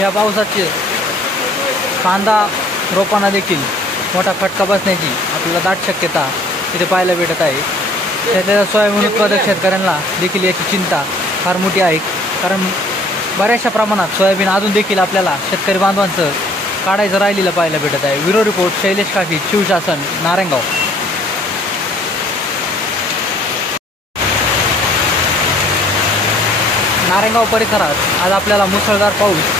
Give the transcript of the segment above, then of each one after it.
या पावसाचे कांदा रोपांना देखील मोठा फटका बसण्याची आपल्याला दाट शक्यता इथे पाहायला भेटत आहे। त्यातल्या सोयाबीन उत्पादक शेतकऱ्यांना देखील याची चिंता फार मोठी आहे, कारण बऱ्याचशा प्रमाणात सोयाबीन अजून देखील आपल्याला शेतकरी बांधवांचं काढायचं राहिलेलं पाहायला भेटत आहे। ब्युरो रिपोर्ट शैलेश काकी, शिवशासन, नारायणगाव। नारायणगाव परिसरात आज आपल्याला मुसळधार पाऊस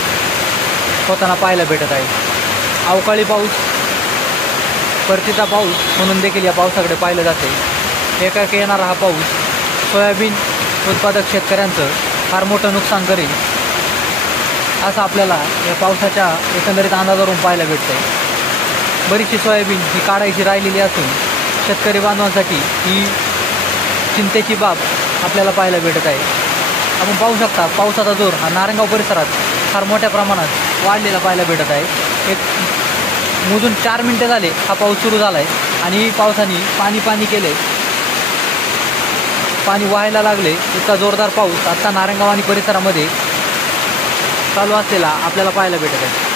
होताना पाहायला भेटत आहे। अवकाळी पाऊस, परतीचा पाऊस म्हणून देखील या पावसाकडे पाहिलं जाते। एकाएकी येणारा हा पाऊस सोयाबीन उत्पादक शेतकऱ्यांचं फार मोठं नुकसान करेल असं आपल्याला या पावसाच्या एकंदरीत अंदाजावरून पाहायला भेटतं आहे। बरीचशी सोयाबीन ही काढायची राहिलेली असून शेतकरी बांधवांसाठी ही चिंतेची बाब आपल्याला पाहायला भेटत आहे। आपण पाहू शकता पावसाचा जोर हा नारायणगाव परिसरात फार मोठ्या प्रमाणात वाढलेला पाहायला भेटत आहे। एक मोजून 4 मिनिटं झाले हा पाऊस सुरू झाला आहे आणि पावसाने पाणी केले, पाणी वाहायला लागले। इतका जोरदार पाऊस आता नारायणगाव आणि परिसरामध्ये चालू असलेला आपल्याला पाहायला भेटत आहे।